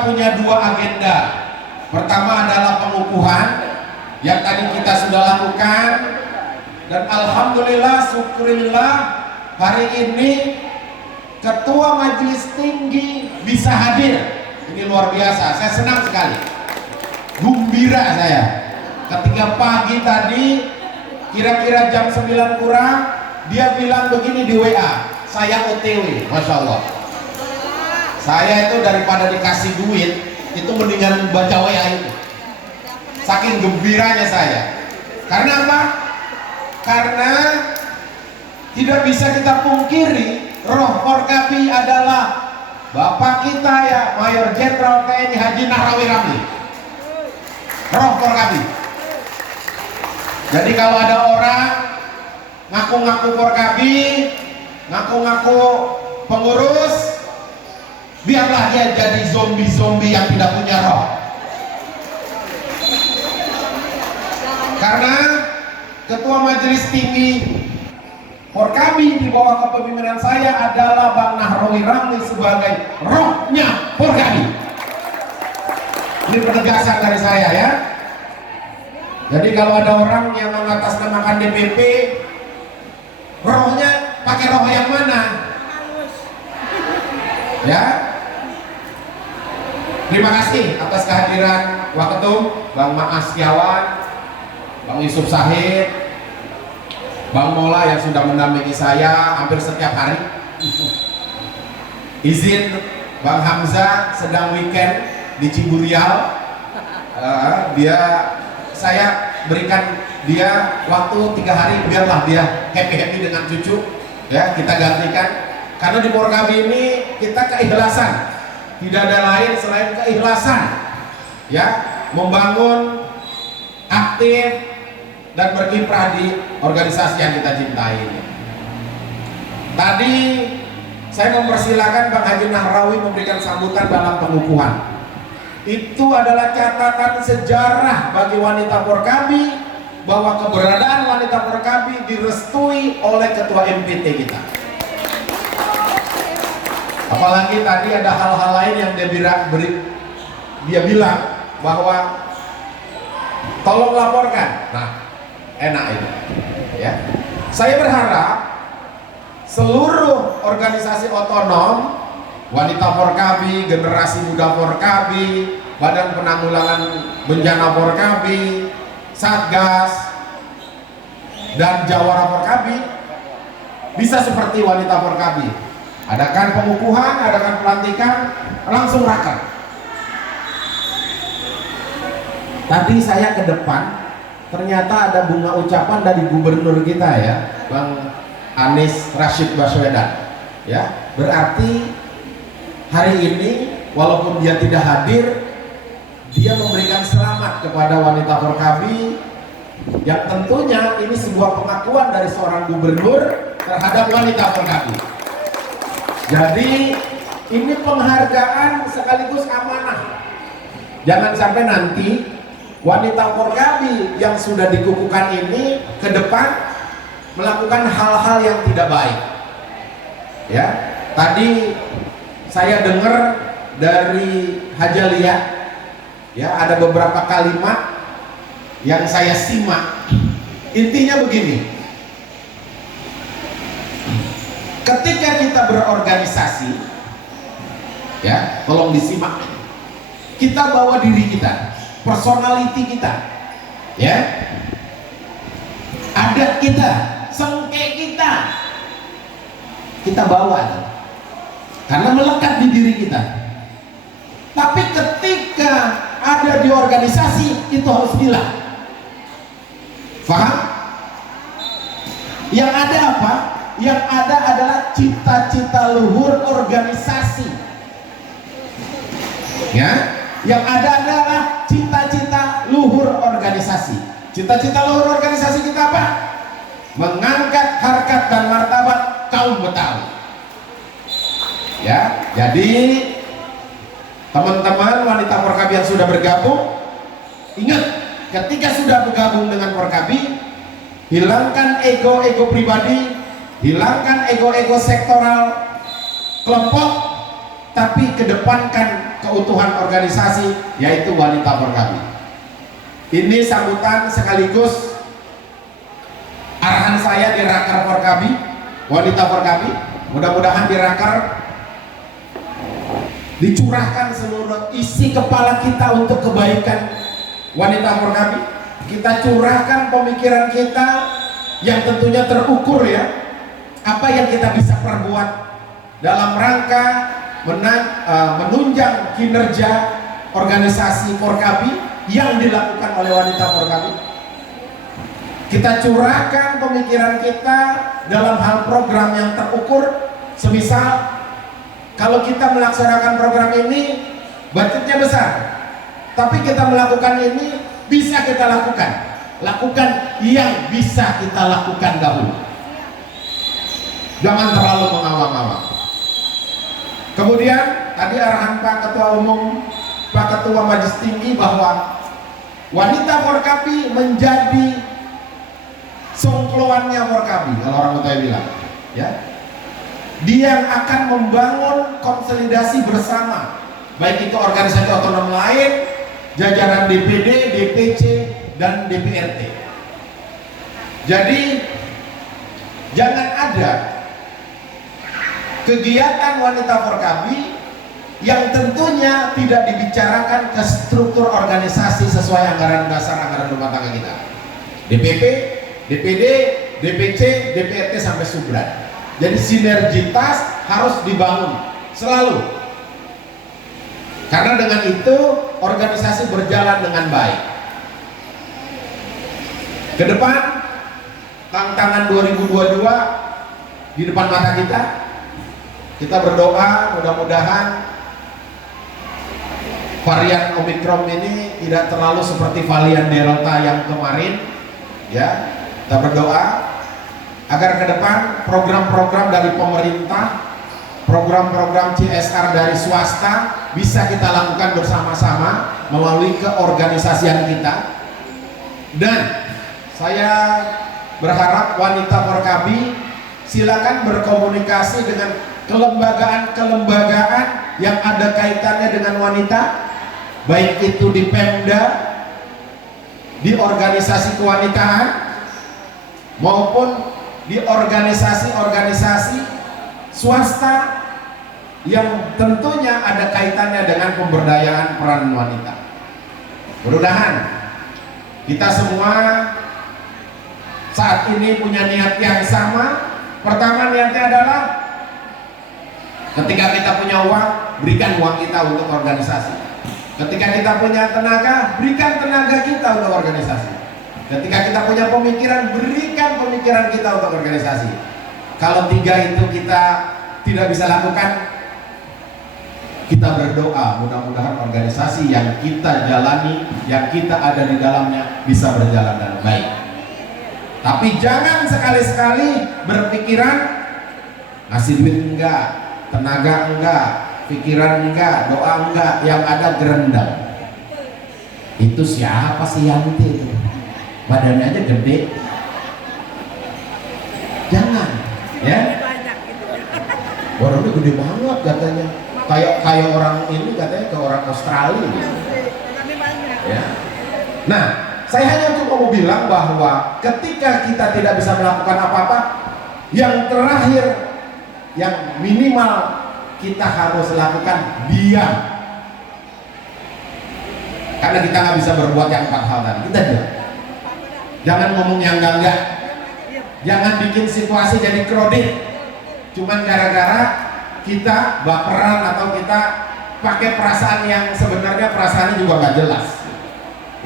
kita punya dua agenda. Pertama adalah pengukuhan yang tadi kita sudah lakukan, dan alhamdulillah, syukurillah, hari ini Ketua Majelis Tinggi bisa hadir. Ini luar biasa, saya senang sekali, gembira saya ketika pagi tadi kira-kira jam 9 kurang dia bilang begini di WA, saya OTW. Masya Allah, saya itu daripada dikasih duit itu mendingan baca WA itu, saking gembiranya saya. Karena apa? Karena tidak bisa kita pungkiri, roh Forkabi adalah Bapak kita ya, Mayor Jenderal TNI Haji Nahrawi Ramli, roh Forkabi. Jadi kalau ada orang ngaku-ngaku Forkabi, ngaku-ngaku pengurus, biarlah dia jadi zombie-zombie yang tidak punya roh. Karena Ketua Majelis Tinggi Forkabi di bawah kepemimpinan saya adalah Bang Nahrawi Ramli sebagai rohnya Forkabi. Ini penegasan dari saya ya. Jadi kalau ada orang yang mengatasnamakan DPP, rohnya pakai roh yang mana? Ya. Terima kasih atas kehadiran Waketum, Bang Maas Setiawan, Bang Yusuf Sahid, Bang Mola yang sudah mendampingi saya hampir setiap hari. Izin Bang Hamzah sedang weekend di Ciburial, saya berikan dia waktu 3 hari, biarlah dia happy dengan cucu ya, kita gantikan. Karena di Forkabi ini kita keikhlasan, tidak ada lain selain keikhlasan ya, membangun, aktif dan berkiprah di organisasi yang kita cintai ini. Tadi saya mempersilahkan Bang Haji Nahrawi memberikan sambutan dalam pengukuhan. Itu adalah catatan sejarah bagi wanita Forkabi, bahwa keberadaan wanita Forkabi direstui oleh Ketua MPT kita. Apalagi tadi ada hal-hal lain yang dia bilang bahwa tolong laporkan. Nah, enak itu ya. Saya berharap seluruh organisasi otonom, wanita Forkabi, generasi muda Forkabi, Badan Penanggulangan Bencana Forkabi, Satgas, dan Jawara Forkabi bisa seperti wanita Forkabi. Adakan pengukuhan, adakan pelantikan, langsung rakat. Tadi saya ke depan, ternyata ada bunga ucapan dari gubernur kita ya, Bang Anies Rashid Baswedan. Ya, berarti hari ini walaupun dia tidak hadir, dia memberikan selamat kepada wanita Forkabi, yang tentunya ini sebuah pengakuan dari seorang gubernur terhadap wanita Forkabi. Jadi ini penghargaan sekaligus amanah. Jangan sampai nanti wanita Forkabi yang sudah dikukuhkan ini ke depan melakukan hal-hal yang tidak baik. Ya, tadi saya dengar dari Hajalia, ya, ada beberapa kalimat yang saya simak. Intinya begini, ketika kita berorganisasi, ya, tolong disimak, kita bawa diri kita, personality kita, ya, adat kita, sengke kita bawa, karena melekat di diri kita. Tapi ketika ada di organisasi, itu harus hilang. Paham? Yang ada apa? Yang ada adalah cita-cita luhur organisasi. Ya, yang ada adalah cita-cita luhur organisasi. Cita-cita luhur organisasi kita apa? Mengangkat harkat dan martabat kaum Betawi. Ya, jadi teman-teman wanita Forkabi yang sudah bergabung, ingat, ketika sudah bergabung dengan Forkabi, hilangkan ego-ego pribadi, hilangkan ego-ego sektoral kelompok, tapi kedepankan keutuhan organisasi, yaitu wanita Forkabi. Ini sambutan sekaligus arahan saya di Raker Forkabi, wanita Forkabi. Mudah-mudahan di Raker dicurahkan seluruh isi kepala kita untuk kebaikan wanita Forkabi. Kita curahkan pemikiran kita yang tentunya terukur ya, apa yang kita bisa perbuat dalam rangka menunjang kinerja organisasi Forkabi yang dilakukan oleh wanita Forkabi. Kita curahkan pemikiran kita dalam hal program yang terukur. Semisal kalau kita melaksanakan program ini budgetnya besar, tapi kita melakukan ini bisa kita lakukan yang bisa kita lakukan dahulu. Jangan terlalu mengawang-awang. Kemudian tadi arahan Pak Ketua Umum, Pak Ketua Majelis Tinggi bahwa wanita Forkabi menjadi songkloannya Forkabi, kalau orang Betawi bilang, ya. Dia akan membangun konsolidasi bersama, baik itu organisasi otonom lain, jajaran DPD, DPC, dan DPRT. Jadi jangan ada kegiatan wanita Forkabi yang tentunya tidak dibicarakan ke struktur organisasi sesuai anggaran dasar anggaran rumah tangga kita. DPP, DPD, DPC, DPRT sampai Subran. Jadi sinergitas harus dibangun selalu. Karena dengan itu organisasi berjalan dengan baik. Ke depan tantangan 2022 di depan mata kita berdoa mudah-mudahan varian Omicron ini tidak terlalu seperti varian Delta yang kemarin, ya. Kita berdoa agar ke depan program-program dari pemerintah, program-program CSR dari swasta bisa kita lakukan bersama-sama melalui keorganisasian kita. Dan saya berharap wanita Forkabi silakan berkomunikasi dengan kelembagaan-kelembagaan yang ada kaitannya dengan wanita, baik itu di Pemda, di organisasi kewanitaan, maupun di organisasi-organisasi swasta yang tentunya ada kaitannya dengan pemberdayaan peran wanita. Mudah-mudahan kita semua saat ini punya niat yang sama. Pertama, niatnya adalah ketika kita punya uang, berikan uang kita untuk organisasi. Ketika kita punya tenaga, berikan tenaga kita untuk organisasi. Ketika kita punya pemikiran, berikan pemikiran kita untuk organisasi. Kalau tiga itu kita tidak bisa lakukan, kita berdoa mudah-mudahan organisasi yang kita jalani, yang kita ada di dalamnya bisa berjalan dengan baik. Tapi jangan sekali-sekali berpikiran ngasih duit enggak, tenaga enggak, pikiran enggak, doa enggak, yang ada gerendam. Itu siapa sih Yanti itu? Badannya aja gede. Jangan, ya. Orangnya gede banget katanya. Kayak orang ini katanya ke orang Australia gitu. Ya. Nah, saya hanya cuma mau bilang bahwa ketika kita tidak bisa melakukan apa-apa, yang terakhir, yang minimal kita harus lakukan diam. Karena kita nggak bisa berbuat yang 4 hal tadi. Kita diam. Jangan ngomong yang enggak. Jangan bikin situasi jadi kredit. Cuman gara-gara kita baperan atau kita pakai perasaan yang sebenarnya perasaannya juga nggak jelas.